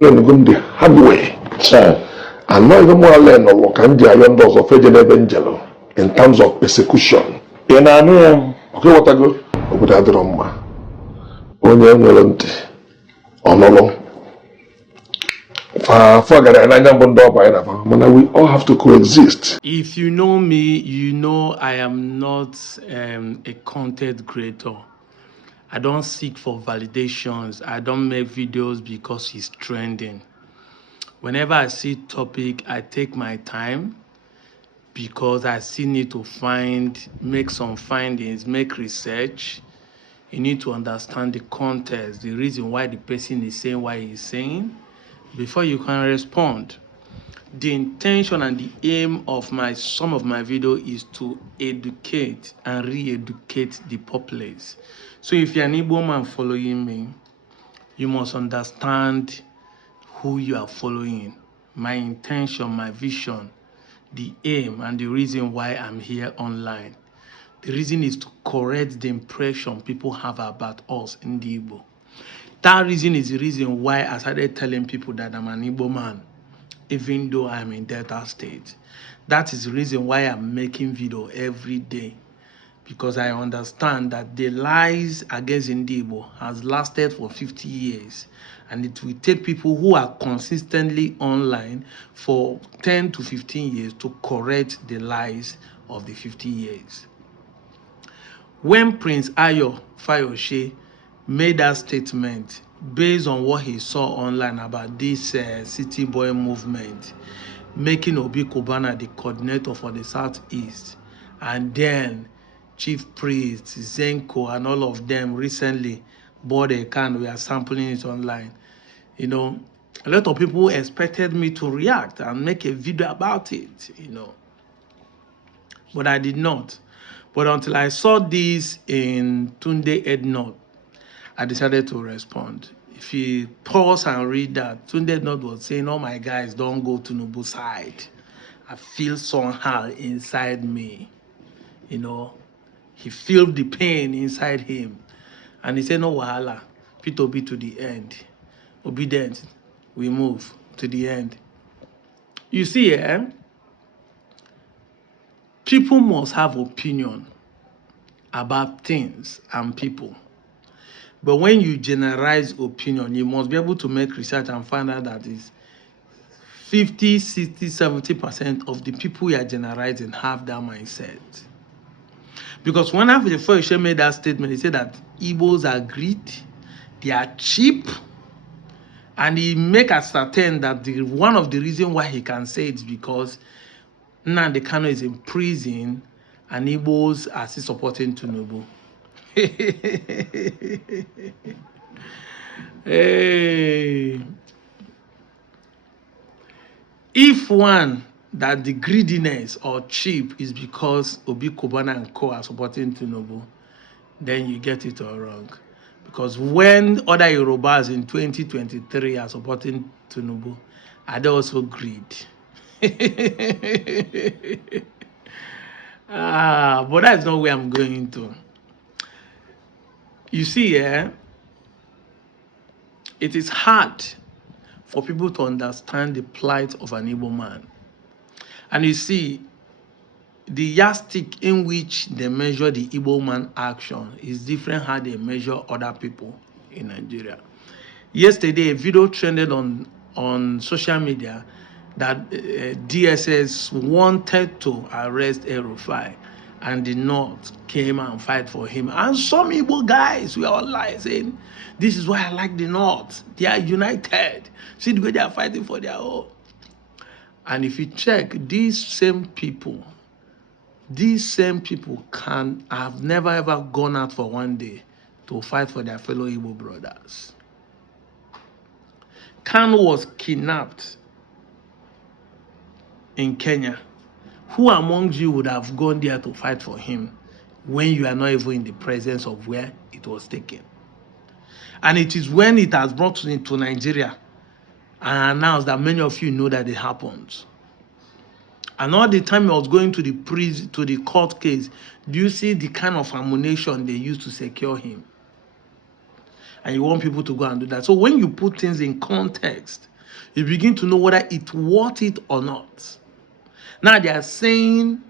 learn the hard way. Sure. And not even more learn or what can the iron doors of Federal Evangelo in terms of persecution. In an okay, what I go? Obodo adịrọ mma. Onye nwere ntị ọnụnụ. We all have to coexist. If you know me, you know I am not a content creator. I don't seek for validations. I don't make videos because it's trending. Whenever I see topic, I take my time because I still need to make some findings, make research. You need to understand the context, the reason why the person is saying what he's saying before you can respond. The intention and the aim of some of my video is to educate and re-educate the populace. So if you're an Igbo man following me, you must understand who you are following, my intention, my vision, the aim, and the reason why I'm here online. The reason is to correct the impression people have about us in the Igbo. That reason is the reason why I started telling people that I'm an Igbo man, even though I'm in Delta State. That is the reason why I'm making video every day, because I understand that the lies against Igbo has lasted for 50 years, and it will take people who are consistently online for 10 to 15 years to correct the lies of the 50 years. When Prince Ayo Fayose made that statement based on what he saw online about this city boy movement, making Obi Cubana the coordinator for the Southeast, and then Chief Priest, Zenko, and all of them recently bought a can. We are sampling it online. You know, a lot of people expected me to react and make a video about it, you know, but I did not. But until I saw this in Tunde Ednot, I decided to respond. If you pause and read that, Tunde Ednot was saying, "Oh my guys, don't go to Nubu side." I feel somehow inside me, you know, he felt the pain inside him. And he said, "No wahala, Peter Obi to the end. Obedient, we move to the end." You see, people must have opinion about things and people. But when you generalize opinion, you must be able to make research and find out that is 50, 60, 70% of the people you are generalizing have that mindset. Because when after the first made that statement, he said that Igbos are greedy, they are cheap, and he make ascertain that one of the reasons why he can say it is because Nnamdi Kanu is in prison and Igbos are still supporting Tinubu. Hey. If one that the greediness or cheap is because Obi Cubana and Co are supporting Tinubu, then you get it all wrong. Because when other Yorubas in 2023 are supporting Tinubu, are they also greed? But that's not where I'm going to. You see, it is hard for people to understand the plight of an Igbo man. And you see, the yardstick in which they measure the Igbo man action is different how they measure other people in Nigeria. Yesterday, a video trended on social media that DSS wanted to arrest El-Rufai, and the North came and fight for him. And some Igbo guys were all like saying, "This is why I like the North. They are united. See the way they are fighting for their own." And if you check, these same people have never ever gone out for one day to fight for their fellow Igbo brothers. Kanu was kidnapped in Kenya. Who among you would have gone there to fight for him when you are not even in the presence of where it was taken? And it is when it has brought into Nigeria and announced that many of you know that it happened. And all the time I was going to the prison, to the court case, do you see the kind of ammunition they used to secure him? and you want people to go and do that. So when you put things in context, you begin to know whether it's worth it or not. Now they are saying,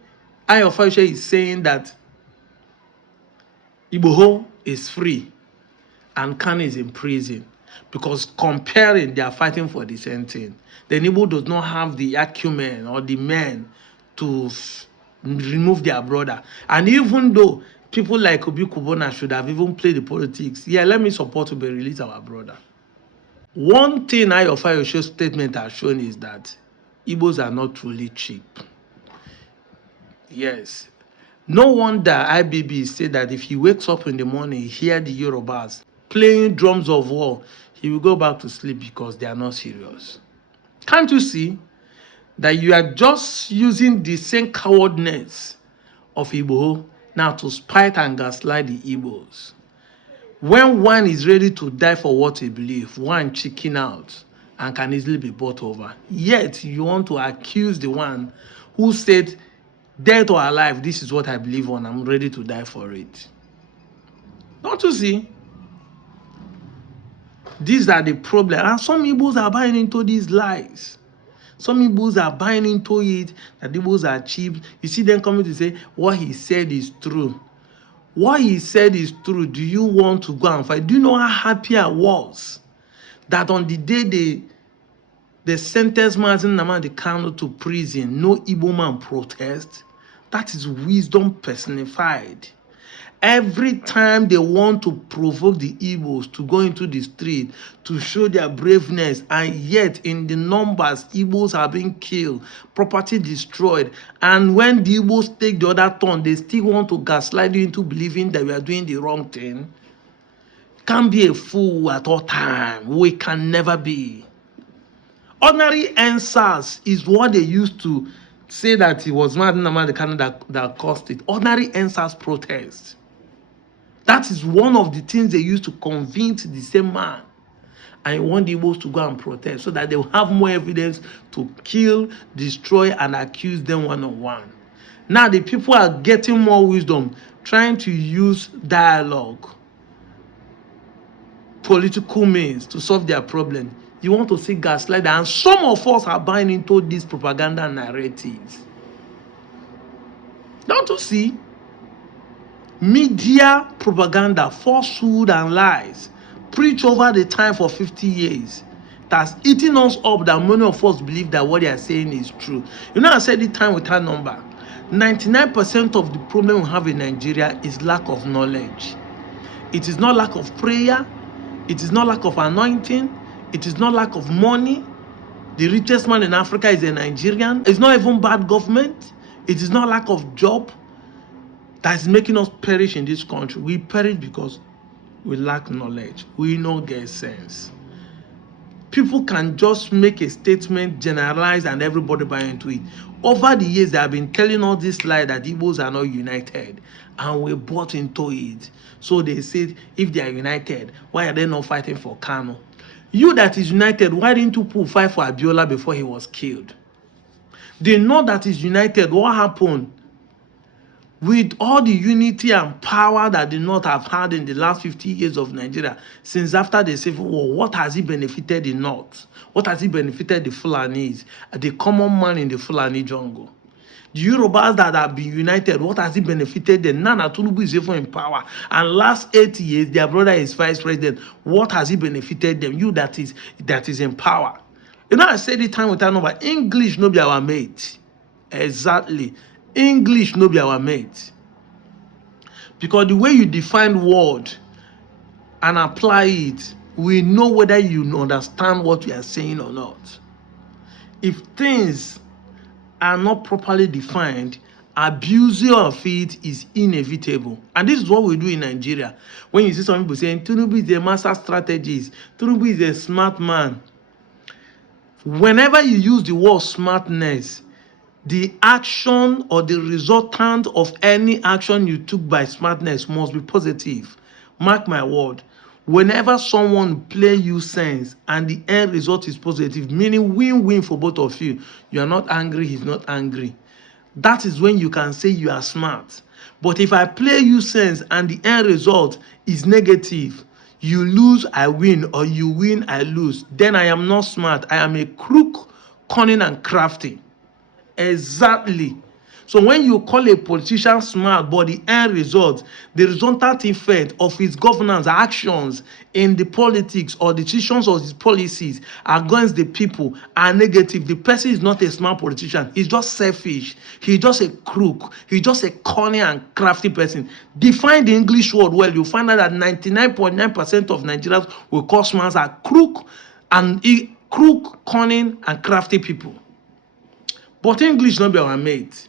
Ayofashe is saying that Igboho is free and Khan is in prison, because comparing, they are fighting for the same thing. The Igbo does not have the acumen or the men to remove their brother. And even though people like Cubana should have even played the politics, yeah, let me support to be release our brother. One thing Ayofashe's statement has shown is that Igbos are not truly cheap. Yes. No wonder IBB said that if he wakes up in the morning, hear the Yorubas playing drums of war, he will go back to sleep because they are not serious. Can't you see that you are just using the same cowardness of Igbo now to spite and gaslight the Igbos? When one is ready to die for what he believes, one chicken out and can easily be bought over. Yet you want to accuse the one who said, dead or alive, this is what I believe on, I'm ready to die for it. Don't you see? These are the problems. And some Igbos are buying into these lies. Some Igbos are buying into it, that Igbos are cheap. You see them coming to say, what he said is true. What he said is true. Do you want to go and fight? Do you know how happy I was that on the day they sentenced Mazi Nnamdi Kanu to prison, no Igbo man protest? That is wisdom personified. Every time they want to provoke the Igbos to go into the street to show their braveness, and yet in the numbers, Igbos are being killed, property destroyed, and when the Igbos take the other turn, they still want to gaslight you into believing that we are doing the wrong thing. Can't be a fool at all time. We can never be. Ordinary answers is what they used to say that it was Mazi Nnamdi Kanu that caused it. Ordinary answers protest. That is one of the things they used to convince the same man. And you want the Igbos to go and protest so that they will have more evidence to kill, destroy, and accuse them one-on-one. Now the people are getting more wisdom, trying to use dialogue, political means to solve their problem. You want to see gaslight, and some of us are buying into these propaganda narratives. Don't you see? Media propaganda, falsehood and lies, preach over the time for 50 years. That's eating us up that many of us believe that what they are saying is true. You know, I said it time without number. 99% of the problem we have in Nigeria is lack of knowledge. It is not lack of prayer. It is not lack of anointing. It is not lack of money. The richest man in Africa is a Nigerian. It's not even bad government. It is not lack of job that is making us perish in this country. We perish because we lack knowledge. We don't get sense. People can just make a statement, generalize, and everybody buy into it. Over the years, they have been telling us this lie that Igbos are not united, and we bought into it. So they said, if they are united, why are they not fighting for Kanu? You that is united, why didn't you fight for Abiola before he was killed? They know that is united. What happened? With all the unity and power that the North have had in the last 50 years of Nigeria, since after the Civil War, what has it benefited the North? What has it benefited the Fulanis, the common man in the Fulani jungle? The Yorubas that have been united, what has it benefited them? Nana Tinubu is even in power. And last 8 years, their brother is vice president. What has it benefited them? You that is in power. You know, I said it time without number. English no be our mate. Exactly. English no be our mate. Because the way you define word and apply it, we know whether you understand what we are saying or not. If things are not properly defined, abuse of it is inevitable. And this is what we do in Nigeria. When you see some people saying, Tinubu is a master strategist, Tinubu is a smart man. Whenever you use the word smartness, the action or the resultant of any action you took by smartness must be positive. Mark my word. Whenever someone play you sense and the end result is positive, meaning win-win for both of you, you are not angry, he's not angry. That is when you can say you are smart. But if I play you sense and the end result is negative, You lose, I win, or you win, I lose. Then I am not smart. I am a crook, cunning, and crafty. Exactly. So when you call a politician smart, but the end result, the resultant effect of his governance actions in the politics or decisions of his policies against the people are negative, the person is not a smart politician. He's just selfish. He's just a crook. He's just a cunning and crafty person. Define the English word well. You find out that 99.9% of Nigerians will call smarts are crook, cunning, and crafty people. But English not be our mate.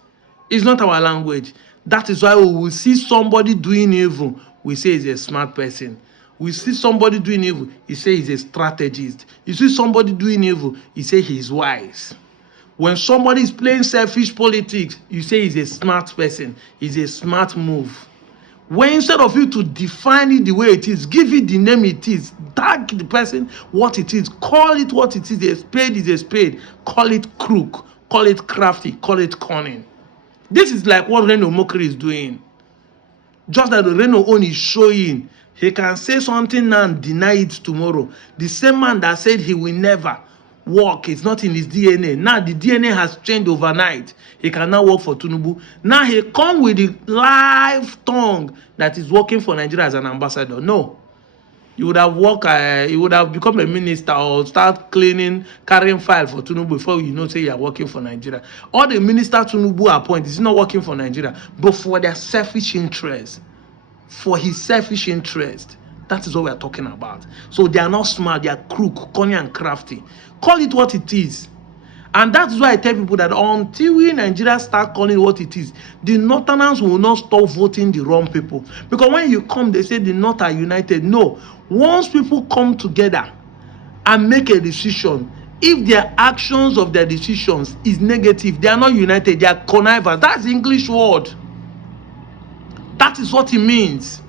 It's not our language. That is why we will see somebody doing evil, we say he's a smart person. We see somebody doing evil, he say he's a strategist. You see somebody doing evil, he say he's wise. When somebody is playing selfish politics, you say he's a smart person. He's a smart move. When instead of you to define it the way it is, give it the name it is, tag the person what it is, call it what it is. A spade is a spade. Call it crook, call it crafty, call it cunning. This is like what Reno Mokri is doing. Just that the Reno own is showing. He can say something now and deny it tomorrow. The same man that said he will never work, it's not in his DNA. Now the DNA has changed overnight. He can now work for Tinubu. Now he come with the live tongue that is working for Nigeria as an ambassador. No. You would have worked, you would have become a minister or start cleaning, carrying file for Tinubu before you know say you are working for Nigeria. All the minister Tinubu appoint is not working for Nigeria, but for their selfish interest. For his selfish interest. That is what we are talking about. So they are not smart, they are crook, cunning, and crafty. Call it what it is. And that's why I tell people that until we in Nigeria start calling it what it is, the Northerners will not stop voting the wrong people. Because when you come, they say the North are united. No. Once people come together and make a decision, if their actions of their decisions is negative, they are not united, they are connivers. That's the English word. That is what it means.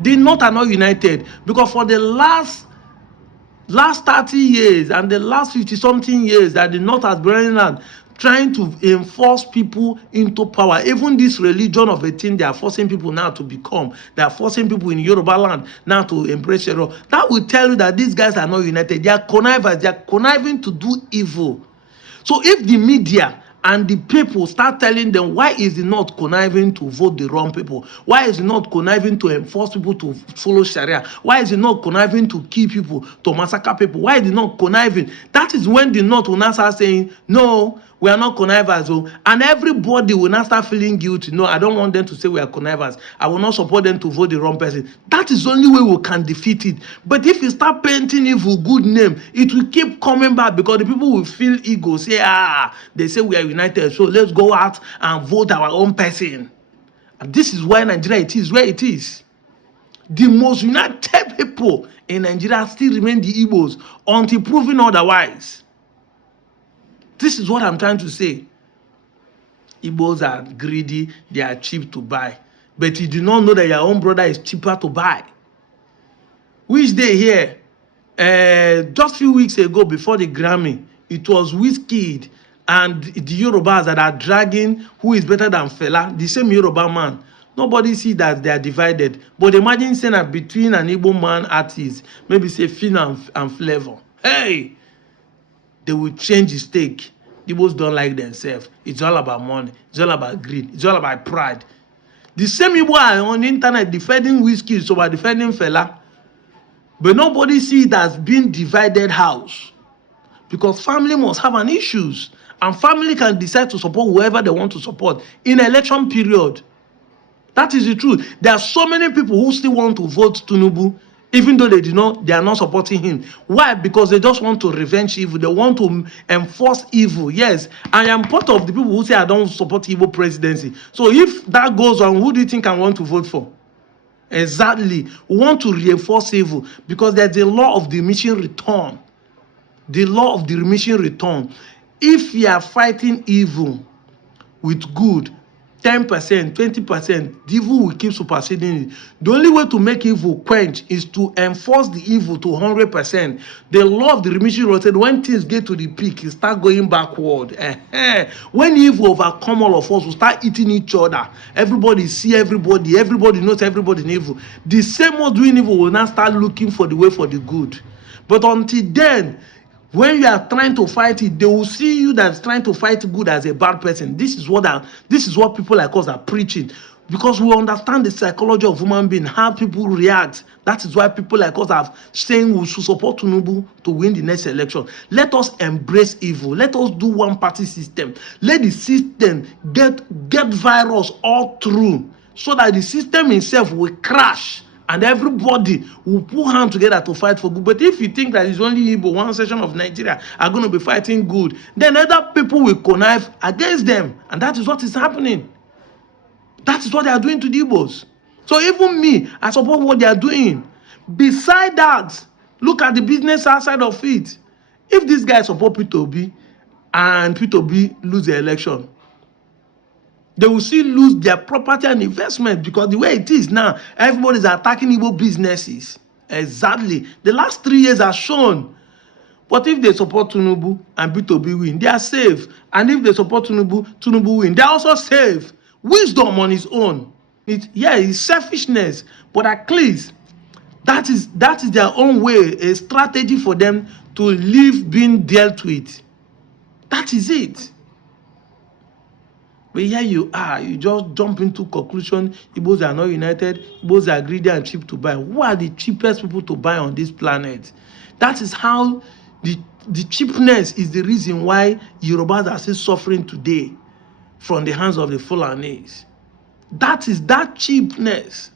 The North are not united. Because for the last 30 years and the last 50-something years that the North has been running around trying to enforce people into power. Even this religion of a thing they are forcing people now to become. They are forcing people in Yoruba land now to embrace Yoruba. That will tell you that these guys are not united. They are connivers. They are conniving to do evil. So if the media and the people start telling them, why is it not conniving to vote the wrong people? Why is it not conniving to enforce people to follow Sharia? Why is it not conniving to kill people, to massacre people? Why is it not conniving? That is when the North will now start saying, no, we are not connivers. Oh. And everybody will now start feeling guilty. No, I don't want them to say we are connivers. I will not support them to vote the wrong person. That is the only way we can defeat it. But if you start painting evil good name, it will keep coming back because the people will feel ego. Say, they say we are united, so let's go out and vote our own person. And this is why Nigeria it is where it is. The most united people in Nigeria still remain the Igbos until proven otherwise. This is what I'm trying to say. Igbos are greedy, they are cheap to buy. But you do not know that your own brother is cheaper to buy. Which day here, just a few weeks ago before the Grammy, it was Wizkid and the Yorubas that are dragging who is better than Fela, the same Yoruba man. Nobody see that they are divided. But imagine saying that between an Igbo man artist, maybe say Finn and Flavor. Hey! They will change his take. Igbos don't like themselves. It's all about money. It's all about greed. It's all about pride. The same Igbo are on the internet defending Wizkid, so by defending Fela. But nobody see it as being divided house. Because family must have an issues. And family can decide to support whoever they want to support in election period. That is the truth. There are so many people who still want to vote Tinubu, even though they are not supporting him. Why? Because they just want to revenge evil. They want to enforce evil. Yes, I am part of the people who say I don't support evil presidency. So if that goes on, who do you think I want to vote for? Exactly. We want to reinforce evil because there's a law of diminishing return. The law of diminishing return. If you are fighting evil with good, 10%, 20%, the evil will keep superseding it. The only way to make evil quench is to enforce the evil to 100%. The law of the diminishing return, when things get to the peak, it start going backward. When evil overcome all of us, we start eating each other. Everybody see everybody. Everybody knows everybody in evil. The same one doing evil will now start looking for the way for the good. But until then, when you are trying to fight it, they will see you that's trying to fight good as a bad person. This is what people like us are preaching, because we understand the psychology of human being, how people react. That is why people like us are saying we should support Tinubu to win the next election. Let us embrace evil. Let us do one party system. Let the system get virus all through, so that the system itself will crash and everybody will put hands together to fight for good. But if you think that it's only Igbo, one section of Nigeria are going to be fighting good, then other people will connive against them. And that is what is happening. That is what they are doing to the Igbos. So even me, I support what they are doing. Beside that, look at the business outside of it. If these guys support P2B and P2B lose the election, they will still lose their property and investment, because the way it is now, everybody is attacking Igbo businesses. Exactly. The last 3 years are shown. But if they support Tinubu and P2B win, they are safe. And if they support Tinubu win, they are also safe. Wisdom on its own. It's selfishness, but at least that is their own way, a strategy for them to live being dealt with. That is it. But here you are, you just jump into conclusion, Igbos are not united, Igbos are greedy and cheap to buy. Who are the cheapest people to buy on this planet? That is how the cheapness is the reason why Yorubas are still suffering today from the hands of the Fulanis. That is that cheapness.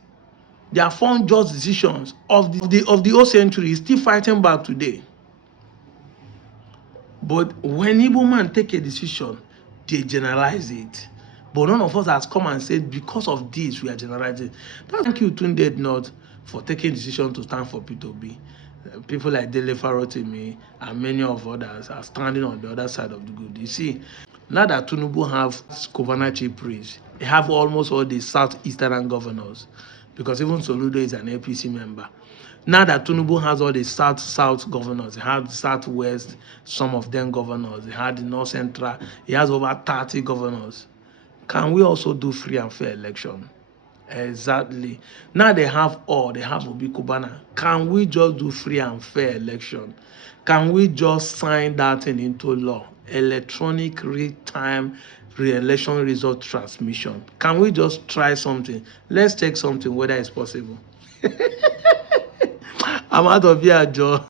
Their found just decisions of the whole century is still fighting back today. But when Igbo man take a decision, they generalize it. But none of us has come and said, because of this, we are generalizing. Thank you, Tunde Not, for taking decision to stand for P2B. People like Dele Farotimi and many of others are standing on the other side of the good. You see, now that Tinubu have Cubana chief priest, they have almost all the southeastern governors, because even Soludo is an APC member. Now that Tinubu has all the south governors, he had the southwest, some of them governors, he had the north central, he has over 30 governors. Can we also do free and fair election? Exactly. Now they have Obi Cubana. Can we just do free and fair election? Can we just sign that thing into law? Electronic real-time re-election result transmission. Can we just try something? Let's take something, whether it's possible. I'm out of here, Joe.